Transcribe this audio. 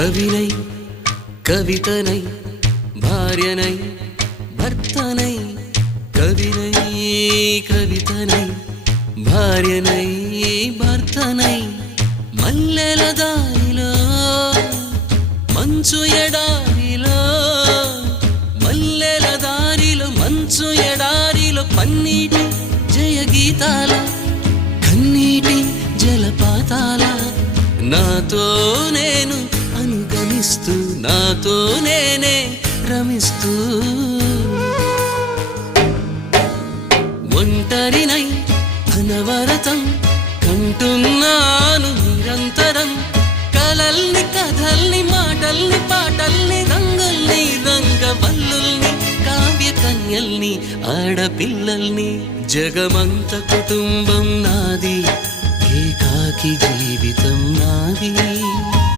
కవినై కవితనై భార్యనై భర్తనై కవినై కవితనై భార్యనై భర్తనై మల్లెల దారిలో మంచు ఎడారిలో మల్లెల దారిలో మంచు ఎడారిలో పన్నీటి జయగీతాల కన్నీటి జలపాతాల నాతో నేను అనుగమిస్తూ నాతో నేనే రమిస్తూ ఒంటరినై అనవరతం కంటున్నాను నిరంతరం కలల్ని కథల్ని మాటల్ని పాటల్ని రంగుల్ని రంగవల్లుల్ని కావ్య కన్యల్ని ఆడపిల్లల్ని జగమంత కుటుంబం నాది ఏకాకి జీవితం నాది